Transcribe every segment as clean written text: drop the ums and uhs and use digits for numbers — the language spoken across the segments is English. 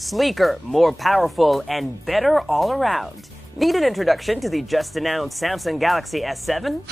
Sleeker, more powerful, and better all around. Need an introduction to the just-announced Samsung Galaxy S7?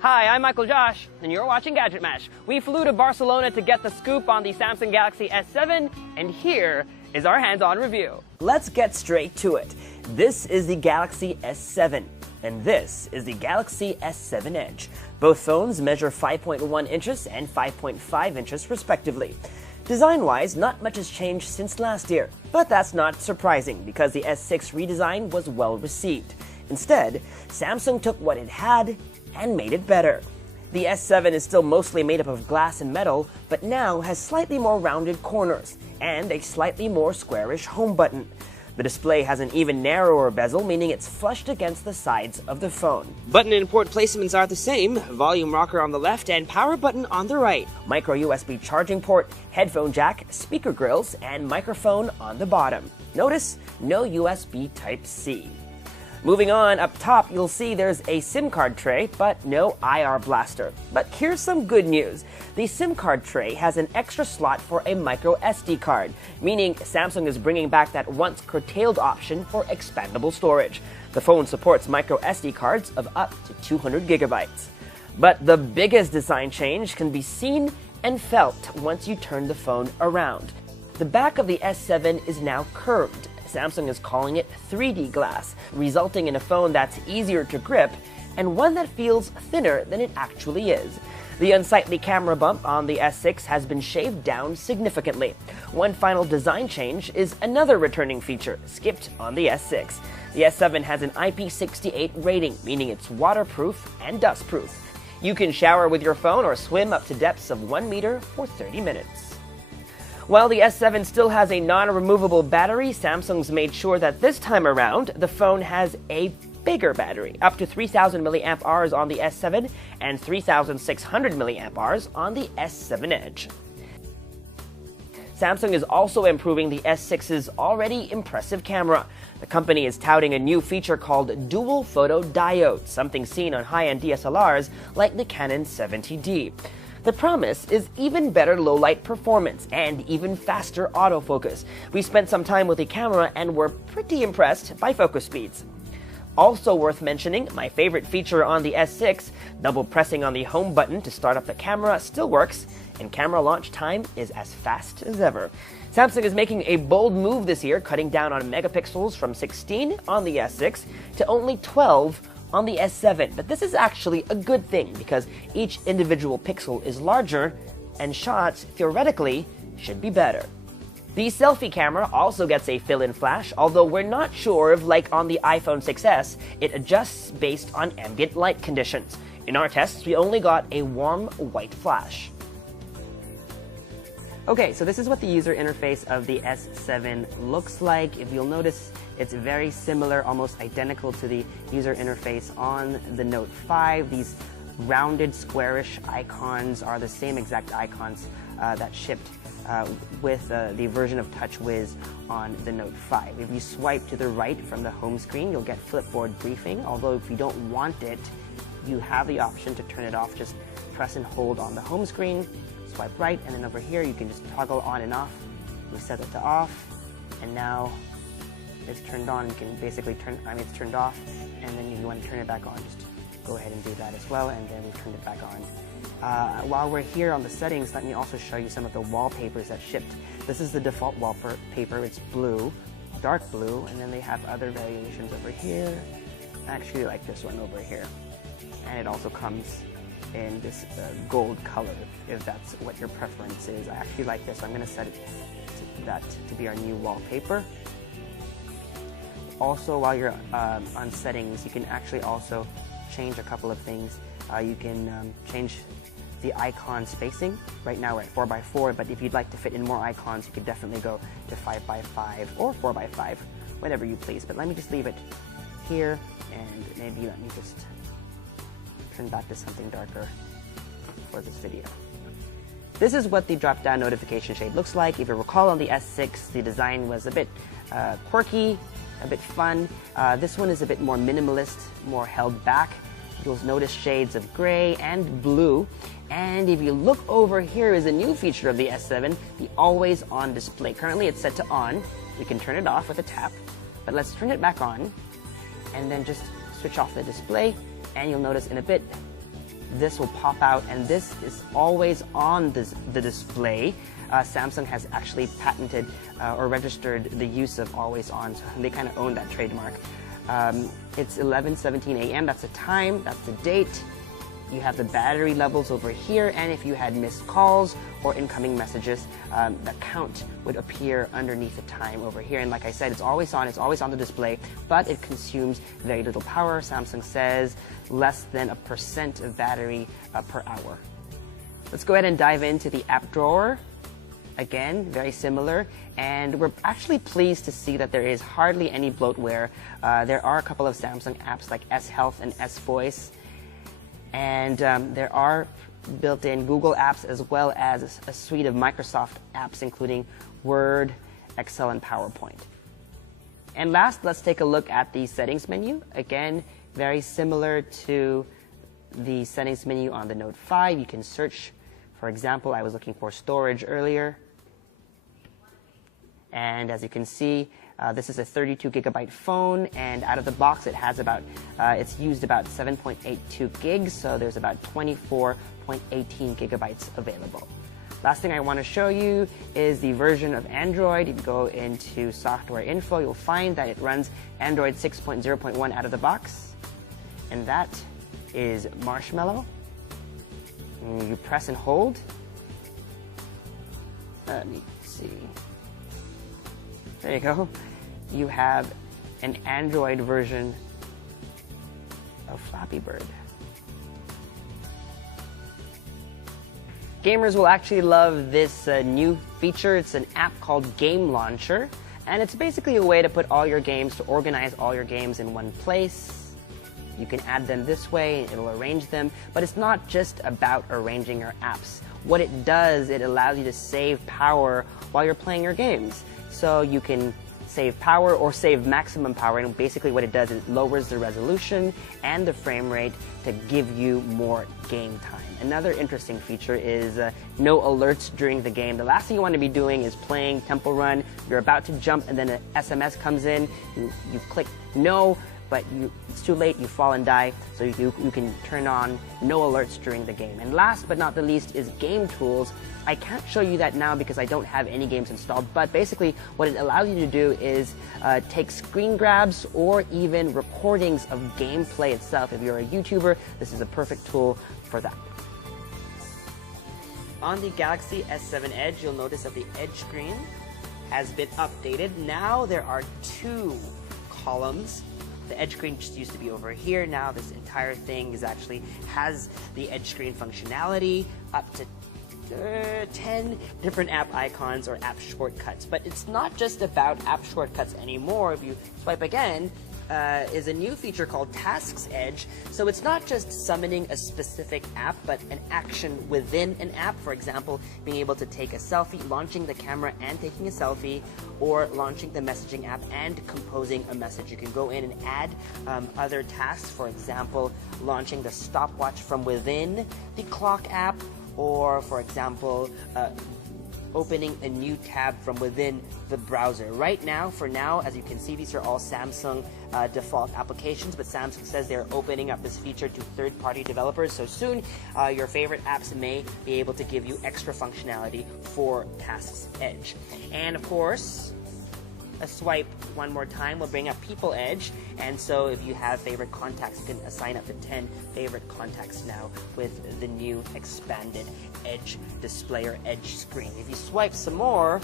Hi, I'm Michael Josh, and you're watching Gadget Mash. We flew to Barcelona to get the scoop on the Samsung Galaxy S7, and here is our hands-on review. Let's get straight to it. This is the Galaxy S7, and this is the Galaxy S7 Edge. Both phones measure 5.1 inches and 5.5 inches respectively. Design-wise, not much has changed since last year, but that's not surprising because the S6 redesign was well received. Instead, Samsung took what it had and made it better. The S7 is still mostly made up of glass and metal, but now has slightly more rounded corners and a slightly more squarish home button. The display has an even narrower bezel, meaning it's flushed against the sides of the phone. Button and port placements are the same, volume rocker on the left and power button on the right. Micro USB charging port, headphone jack, speaker grills, and microphone on the bottom. Notice, no USB Type-C. Moving on, up top you'll see there's a SIM card tray, but no IR blaster. But here's some good news. The SIM card tray has an extra slot for a micro SD card, meaning Samsung is bringing back that once curtailed option for expandable storage. The phone supports micro SD cards of up to 200 gigabytes. But the biggest design change can be seen and felt once you turn the phone around. The back of the S7 is now curved. Samsung is calling it 3D glass, resulting in a phone that's easier to grip and one that feels thinner than it actually is. The unsightly camera bump on the S6 has been shaved down significantly. One final design change is another returning feature, skipped on the S6. The S7 has an IP68 rating, meaning it's waterproof and dustproof. You can shower with your phone or swim up to depths of 1 meter for 30 minutes. While the S7 still has a non-removable battery, Samsung's made sure that this time around, the phone has a bigger battery, up to 3,000 mAh on the S7 and 3,600 mAh on the S7 Edge. Samsung is also improving the S6's already impressive camera. The company is touting a new feature called dual photo diode, something seen on high-end DSLRs like the Canon 70D. The promise is even better low-light performance and even faster autofocus. We spent some time with the camera and were pretty impressed by focus speeds. Also worth mentioning, my favorite feature on the S6, double pressing on the home button to start up the camera still works, and camera launch time is as fast as ever. Samsung is making a bold move this year, cutting down on megapixels from 16 on the S6 to only 12 on the S7, but this is actually a good thing because each individual pixel is larger and shots, theoretically, should be better. The selfie camera also gets a fill-in flash, although we're not sure if, like on the iPhone 6s, it adjusts based on ambient light conditions. In our tests, we only got a warm white flash. Okay, so this is what the user interface of the S7 looks like. If you'll notice, it's very similar, almost identical to the user interface on the Note 5. These rounded, squarish icons are the same exact icons that shipped with the version of TouchWiz on the Note 5. If you swipe to the right from the home screen, you'll get Flipboard briefing, although if you don't want it, you have the option to turn it off. Just press and hold on the home screen, swipe right, and then over here you can just toggle on and off. We set it to off, and now it's turned on. You can basically it's turned off, and then if you want to turn it back on, just go ahead and do that as well, and then we turn it back on. While we're here on the settings, let me also show you some of the wallpapers that shipped. This is the default wallpaper. It's blue, dark blue, and then they have other variations over here. I actually like this one over here, and it also comes in this gold color, if that's what your preference is. I actually like this, so I'm going to set it to be our new wallpaper. Also, while you're on settings, you can actually also change a couple of things. You can change the icon spacing. Right now we're at 4x4, but if you'd like to fit in more icons, you could definitely go to 5x5 or 4x5, whatever you please. But let me just leave it here, and maybe let me just turn back to something darker for this video. This is what the drop-down notification shade looks like. If you recall, on the S6, the design was a bit quirky, a bit fun. This one is a bit more minimalist, more held back. You'll notice shades of gray and blue, And if you look over here is a new feature of the S7, the always on display. Currently it's set to on. We can turn it off with a tap, but let's turn it back on and then just switch off the display, and you'll notice in a bit this will pop out, and this is always on the display. Samsung has actually patented or registered the use of always on, so they kind of own that trademark. It's 11:17 a.m. That's the time, that's the date. You have the battery levels over here, and if you had missed calls or incoming messages, the count would appear underneath the time over here. And like I said, it's always on the display, but it consumes very little power. Samsung says less than 1% of battery per hour. Let's go ahead and dive into the app drawer. Again, very similar, and we're actually pleased to see that there is hardly any bloatware. There are a couple of Samsung apps like S Health and S Voice, and there are built-in Google apps as well as a suite of Microsoft apps including Word, Excel, and PowerPoint. And last, let's take a look at the settings menu. Again, very similar to the settings menu on the Note 5. You can search, for example, I was looking for storage earlier. And as you can see, this is a 32 gigabyte phone, and out of the box it has about, it's used about 7.82 gigs, so there's about 24.18 gigabytes available. Last thing I want to show you is the version of Android. If you go into software info, you'll find that it runs Android 6.0.1 out of the box, and that is Marshmallow. And you press and hold. Let me see. There you go. You have an Android version of Flappy Bird. Gamers will actually love this new feature. It's an app called Game Launcher, and it's basically a way to put all your games, to organize all your games in one place. You can add them this way, it'll arrange them, but it's not just about arranging your apps. What it does, it allows you to save power while you're playing your games. So you can save power or save maximum power, and basically what it does is it lowers the resolution and the frame rate to give you more game time. Another interesting feature is no alerts during the game. The last thing you want to be doing is playing Temple Run. You're about to jump and then an SMS comes in. You click no, but it's too late, you fall and die, so you can turn on no alerts during the game. And last but not the least is Game Tools. I can't show you that now because I don't have any games installed, but basically what it allows you to do is take screen grabs or even recordings of gameplay itself. If you're a YouTuber, this is a perfect tool for that. On the Galaxy S7 Edge, you'll notice that the Edge screen has been updated. Now there are 2 columns. The Edge screen just used to be over here. Now this entire thing has the Edge screen functionality, up to 10 different app icons or app shortcuts. But it's not just about app shortcuts anymore. If you swipe again, is a new feature called Tasks Edge. So it's not just summoning a specific app, but an action within an app. For example, being able to take a selfie, launching the camera and taking a selfie, or launching the messaging app and composing a message. You can go in and add other tasks. For example, launching the stopwatch from within the clock app, or for example, opening a new tab from within the browser. Right now, for now, as you can see, these are all Samsung default applications, but Samsung says they're opening up this feature to third-party developers, so soon your favorite apps may be able to give you extra functionality for Tasks Edge. And of course, a swipe one more time will bring up People Edge, and so if you have favorite contacts, you can assign up to 10 favorite contacts now with the new expanded Edge display or Edge screen. If you swipe some more,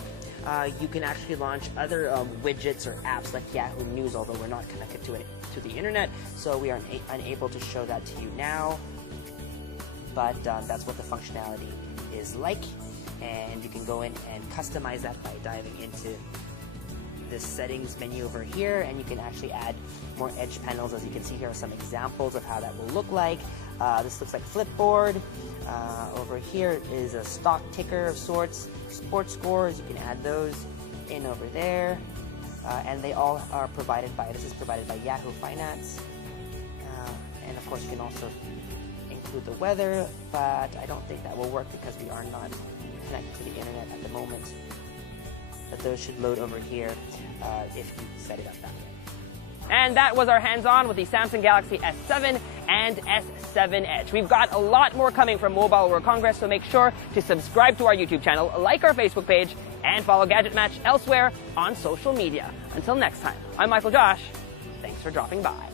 you can actually launch other widgets or apps like Yahoo News, although we're not connected to the internet, so we are unable to show that to you now. But that's what the functionality is like, and you can go in and customize that by diving into this settings menu over here, and you can actually add more Edge panels. As you can see, here are some examples of how that will look like. This looks like Flipboard. Over here is a stock ticker of sorts, sports scores. You can add those in over there, and they all are provided by, this is provided by Yahoo Finance, and of course you can also include the weather, but I don't think that will work because we are not connected to the internet at the moment. But those should load over here if you set it up that way. And that was our hands-on with the Samsung Galaxy S7 and S7 Edge. We've got a lot more coming from Mobile World Congress, so make sure to subscribe to our YouTube channel, like our Facebook page, and follow Gadget Match elsewhere on social media. Until next time, I'm Michael Josh. Thanks for dropping by.